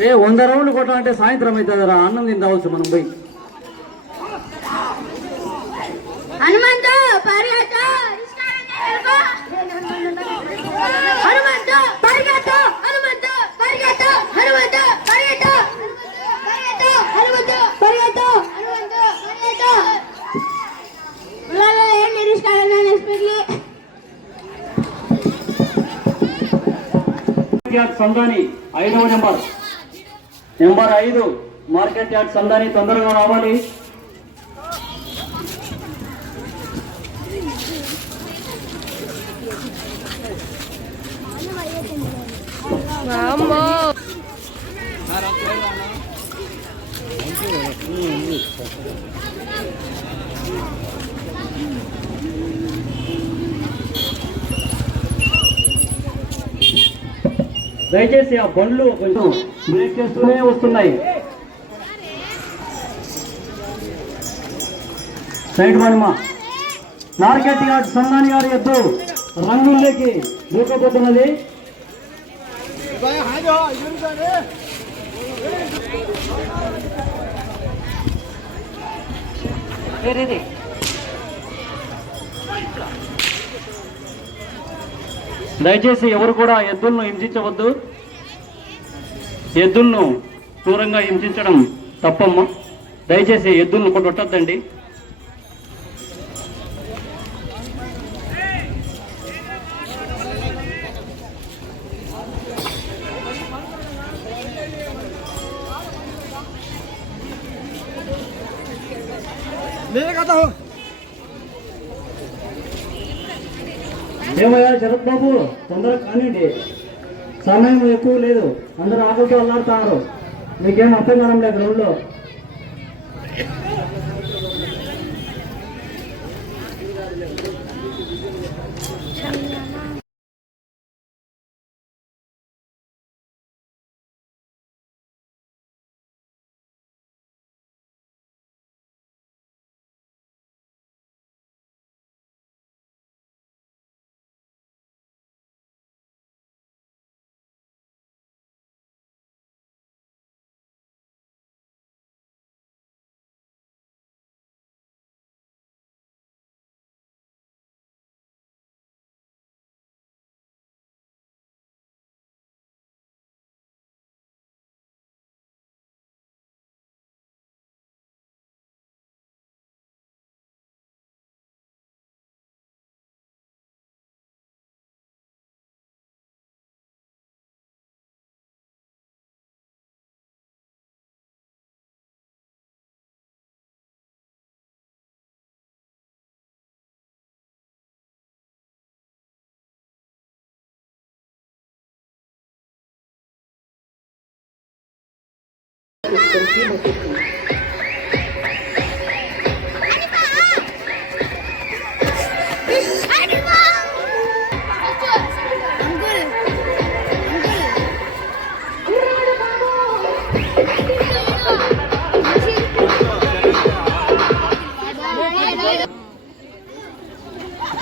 100 రౌండ్లు కొట్టాలంటే సాయంత్రం అవుతుందిరా, అన్నం తిందావచ్చు మనం పోయి. సందాని 5వ నెంబర్ 5 మార్కెట్ యార్డ్ సందాని తొందరగా రావాలి. దయచేసి ఆ బండ్లు కొంచెం బ్రేక్ చేస్తూనే వస్తున్నాయి. సైడ్ మనమా మార్కెట్ యార్డ్ సందాని గారి ఎద్దు రంగుల్లోకి దూకపోతున్నది. దయచేసి ఎవరు కూడా ఎద్దులను హింసించవద్దు. ఎద్దులను దూరంగా హింసించడం తప్పమ్మ. దయచేసి ఎద్దులను కొట్టొద్దండి. ఏమయ్యా శరత్ బాబు, తొందరగా కానివ్వండి, సమయం ఎక్కువ లేదు. అందరూ ఆకలితో అల్లాడుతున్నారు. మీకేం అర్థం కావడం లేదు గ్రౌండ్లో.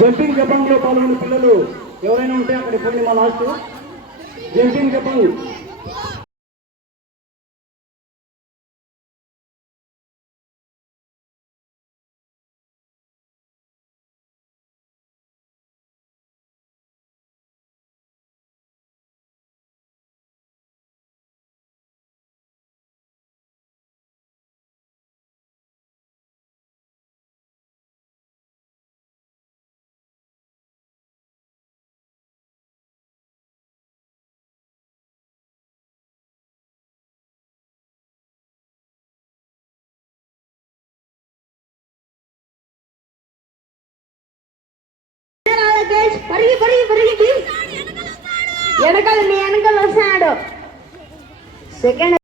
జంపింగ్ జపాంగ్ లో పాల్గొన్న పిల్లలు ఎవరైనా ఉంటే అక్కడికి పోయి మా లాస్ట్ జంపింగ్ జపాంగ్ పరిగి పరిగి పరిగి వెనకాల మీ వెనకాల వస్తున్నాడు. సెకండ్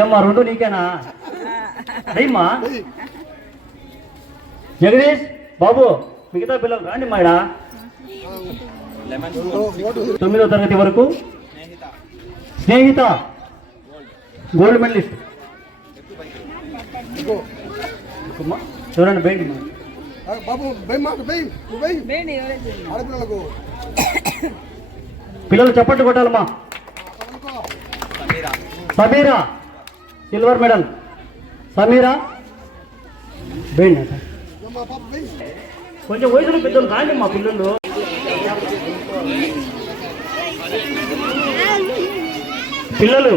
ఏమ్మా రెండు నీకేనా అయ్యమ్మా జగదీష్ బాబు మిగతా పిల్లలు రాండి మాడా 9వ తరగతి వరకు స్నేహిత గోల్డ్ మెడలిస్ట్ చూడండి బయట పిల్లలు చప్పట్లు కొట్టాలమ్మా సమీరా సిల్వర్ మెడల్ సమీరా బేండి కొంచెం వయసులో పెద్దలు రాండి మా పిల్లలు పిల్లలు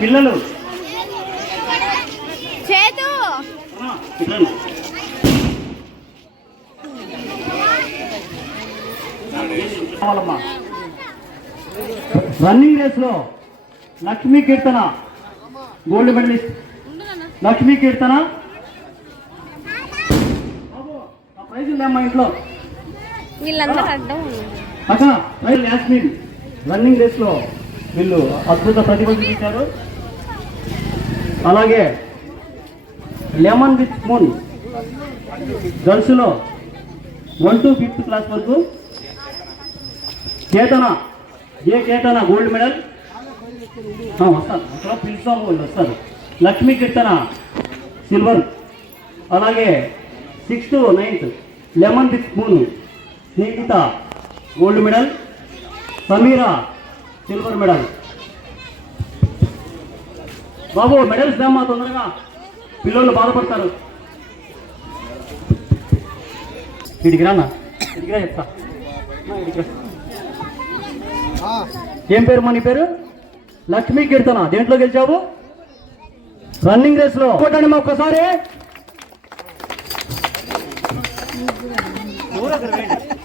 పిల్లలు రన్నింగ్ రేస్ లో లక్ష్మీ కీర్తన గోల్డ్ మెడలిస్ట్ లక్ష్మీ కీర్తన ప్రైజ్ ఉందమ్మా ఇంట్లో అక్క ప్రైజ్ యాస్మిన్ రన్నింగ్ రేస్ లో వీళ్ళు అద్భుత ప్రతిభ చూపించారు. అలాగే లెమన్ విత్ స్పూన్ గర్ల్స్ లో 1 to 5th క్లాస్ వరకు చేతన చేతన గోల్డ్ మెడల్ వస్తారు అక్కడ పిలుస్తాము వాళ్ళు వస్తారు. లక్ష్మీ కీర్తన సిల్వర్. అలాగే 6th to 9th lemon with spoon Snehitha gold medal Sameera silver medal. బాబు మెడల్స్ దమ్మా తొందరగా పిల్లలు బాధపడతారు. ఇడికి రానా ఇడికిరా చెప్తా ఏం పేరు మా నీ పేరు లక్ష్మీ కీర్తన దేంట్లో గెలిచావు రన్నింగ్ రేస్ లో కొట్టండి మా ఒక్కసారి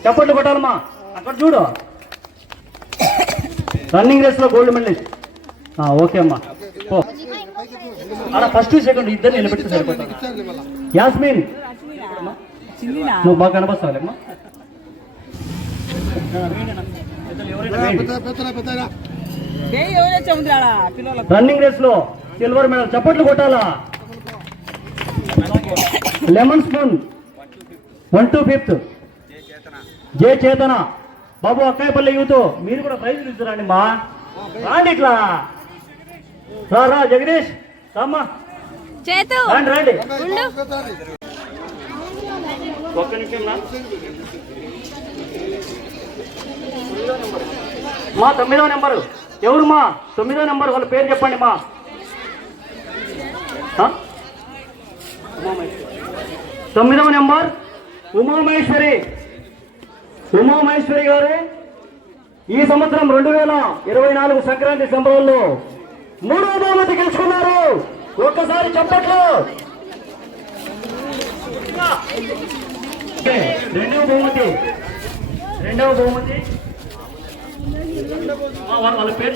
చప్పట్లు కొట్టాలమ్మా అక్కడ చూడు రన్నింగ్ రేస్ లో గోల్డ్ మెడలిస్ట్ ఓకే అమ్మా అలా ఫస్ట్ సెకండ్ ఇద్దరు నిలబెట్టి సరిపోతాను. యాస్మిన్ నువ్వు బాగా కనపస్తావులేమ్మా రన్నింగ్ రేస్ లో సిల్వర్ మెడల్ చప్పట్లు కొట్టాలా. లెమన్ స్పూన్ 1 to 5th జే చేతన. బాబు అక్కాయపల్లి యూత్ మీరు కూడా ప్రైజులు ఇస్తారండి మా రాండి ఇట్లా రా జగదీష్ రామ్మా రండి రండి ఒక్క నిమిషం మా 9వ నెంబరు ఎవరు మా 9వ నెంబర్ వాళ్ళ పేరు చెప్పండి మా 9వ నెంబర్ ఉమామహేశ్వరి గారు ఈ సంవత్సరం 2024 సంక్రాంతి సంబరాల్లో 3వ బహుమతి గెలుచుకున్నారు. ఒక్కసారి చప్పట్లు. రెండవ బహుమతి వాళ్ళ పేరు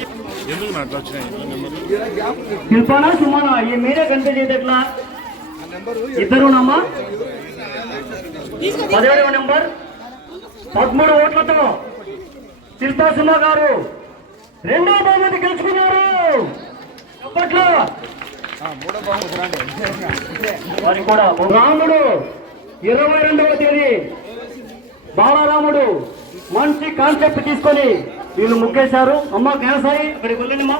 శిల్పానా సుమానా ఈ మీరే కనిపే చేయట్లా ఇద్దరునమ్మా. 17వ నెంబర్ 13 ఓట్లతో శిల్పా సుమా గారు 2వ బహుమతి గెలుచుకున్నారు. చప్పట్లు. వారికి కూడా రాముడు 22వ తేదీ బాలరాముడు మంచి కాన్సెప్ట్ తీసుకొని వీళ్ళు ముగ్గేశారు. అమ్మ జ్ఞానసాయి అక్కడికి వెళ్ళండిమ్మా.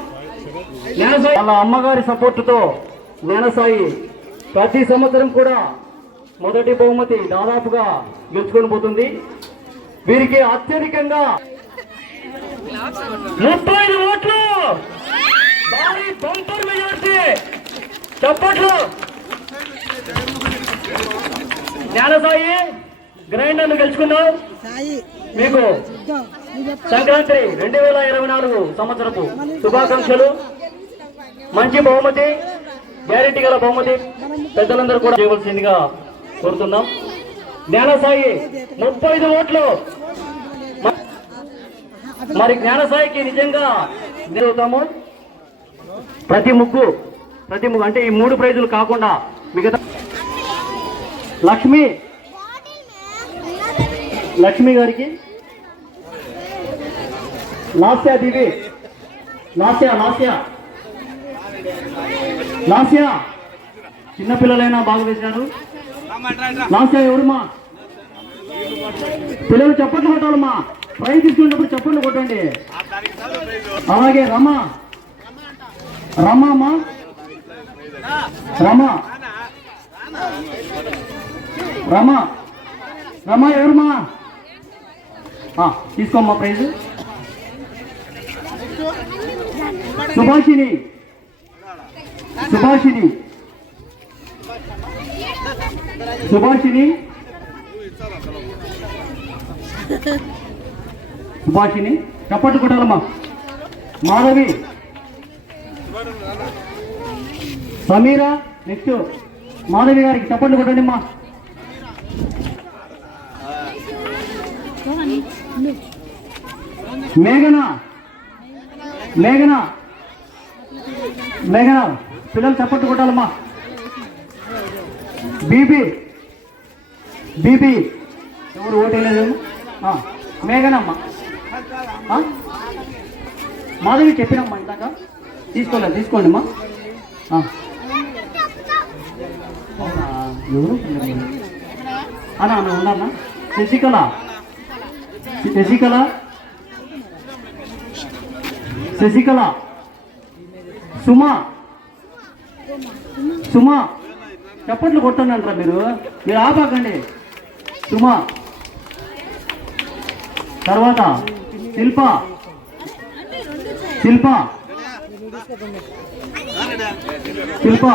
జ్ఞానసాయి వాళ్ళ అమ్మగారి సపోర్టుతో జ్ఞానసాయి ప్రతి సంవత్సరం కూడా మొదటి బహుమతి దాదాపుగా గెలుచుకొని పోతుంది. వీరికి అత్యధికంగా 35 ఓట్లు భారీ బంపర్ మెజారిటీ. చప్పట్లు. జ్ఞానసాయి గ్రైండర్ను గెలుచుకున్నావు. మీకు సంక్రాంతి 2024 సంవత్సరపు శుభాకాంక్షలు. మంచి బహుమతి గ్యారెంటీ గల బహుమతి పెద్దలందరూ కూడా చేయవలసిందిగా కోరుతున్నాం. జ్ఞానసాయి 35 ఓట్లు. మరి జ్ఞానసాయికి నిజంగా జరుగుతాము. ప్రతి ముగ్గు అంటే ఈ 3 ప్రైజులు కాకుండా మిగతా లక్ష్మి గారికి లాస్యా లాస్యా చిన్నపిల్లలైనా బాగా వేశారు. లాస్యా ఎవరుమా? పిల్లలు చప్పట్లు కొట్టాలమ్మా. ప్రైజ్ తీసుకునేటప్పుడు చప్పట్లు కొట్టండి. అలాగే రమా రమా రమా రమా రమా ఎవరుమా? తీసుకోమ్మా ప్రైజ్. సుభాషిణి సుభాషిణి సుభాషిణి సుభాషిణి చప్పట్లు కొట్టాలమ్మా. మాధవి సమీరా నెక్స్ట్ మాధవి గారికి చప్పట్లు కొట్టండి అమ్మా. మేఘన మేఘన మేఘన పిల్లలు చప్పట్లు కొట్టాలమ్మా. బీబీ బీబీ ఎవరు ఓటేయలేదు. మేఘనమ్మ మాధవి చెప్పినమ్మా ఇందాక. తీసుకోండి అమ్మా. ఎవరు అన్నా ఉన్నారన్నా? శశికళ శశికళ శశికళ సుమా సుమా చప్పట్లు కొట్టండి అంటారా మీరు ఆపాకండి. సుమా తర్వాత శిల్ప శిల్ప శిల్ప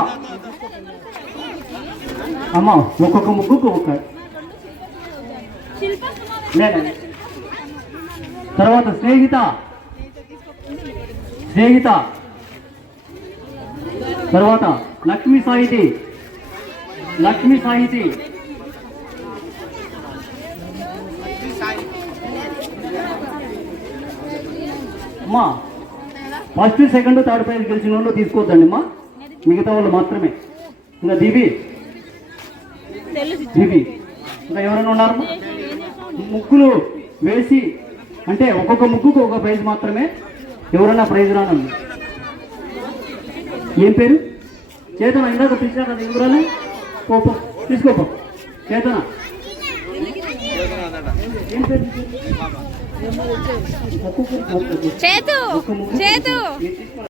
అమ్మ ఒక్కొక్క ముగ్గుకు ఒక్క. తర్వాత స్నేహిత స్నేహిత తర్వాత లక్ష్మీ సాహితి లక్ష్మీ సాహితి అమ్మా. ఫస్ట్ సెకండ్ థర్డ్ ప్రైజ్ గెలిచిన వాళ్ళు తీసుకోవద్దండి అమ్మా, మిగతా వాళ్ళు మాత్రమే. ఇంకా దివి ఇంకా ఎవరైనా ఉన్నారు? ముగ్గులు వేసి అంటే ఒక్కొక్క ముగ్గుకు ఒక ప్రైజ్ మాత్రమే. ఎవరైనా ప్రైజ్ రానండి. ఏం పేరు? చేతన. ఇందాక పిలిచారు కదా ఎవరైనా? పోపో తీసుకోపో. చేతన ఏం పేరు? చేతు